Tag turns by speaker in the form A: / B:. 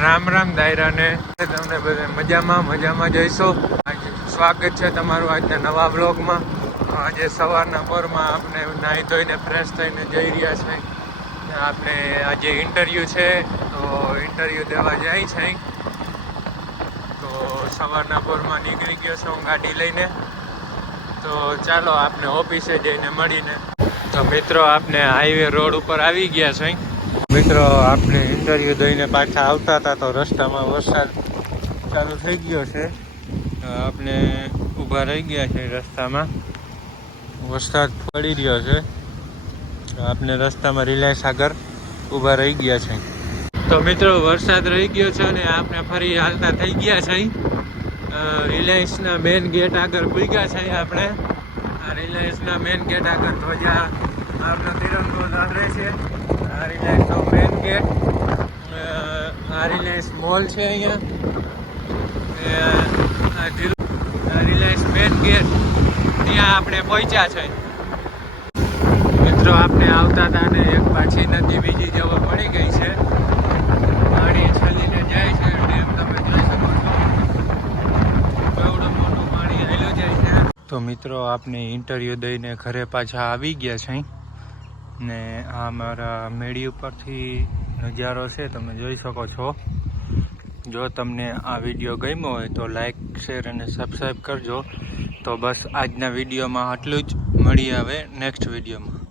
A: રામ રામ દાયરાને. તમને બધે મજામાં મજામાં જઈશો. આજે સ્વાગત છે તમારું આજના નવા બ્લોગમાં આજે સવારના પરમાં આપણે નાહી ધોઈને ફ્રેશ થઈને જઈ રહ્યા છે. આપણે આજે ઇન્ટરવ્યૂ છે, તો ઇન્ટરવ્યૂ દેવા જાય છે. તો સવારના પરમાં નીકળી ગયો છું ગાડી લઈને. તો ચાલો આપને ઓફિસે જઈને મળીને. તો મિત્રો આપને હાઈવે રોડ ઉપર આવી ગયા છે મિત્રો, આપણે ઇન્ટરવ્યૂ દઈને પાછા આવતા હતા તો રસ્તામાં વરસાદ ચાલુ થઈ ગયો છે. આપણે ઊભા રહી ગયા છે રસ્તામાં. વરસાદ પડી રહ્યો છે. આપણે રસ્તામાં રિલાયન્સ આગળ ઊભા રહી ગયા છે. તો મિત્રો, વરસાદ રહી ગયો છે અને આપણે ફરી હાલતા થઈ ગયા છે. રિલાયન્સના મેઇન ગેટ આગળ પૂગ્યા છે આપણે. આ રિલાયન્સના મેઇન ગેટ આગળ ધ્વજા આપણો તિરંગો લહેરે છે. અ, આ રિલાયન્સ મોલ છે અહીંયા. રિલાયન્સ મેન ગેટ ત્યાં આપણે પહોંચ્યા છે. મિત્રો આપણે આવતા હતા ને એક પાછી નદી બીજી જવા પડી ગઈ છે. પાણી છલીને જાય છે તમે જોઈ મોટું પાણી હાલ્યું જાય તો મિત્રો આપને ઇન્ટરવ્યૂ દઈને ઘરે પાછા આવી ગયા છે. ને આ મારા મેળી ઉપરથી નજારો છે, તમે જોઈ શકો છો. જો તમને આ વીડિયો ગમ્યો હોય તો લાઈક શેર અને સબસ્ક્રાઈબ કરજો. તો બસ આજના વિડીયોમાં આટલું જ. મળી આવે નેક્સ્ટ વિડીયોમાં.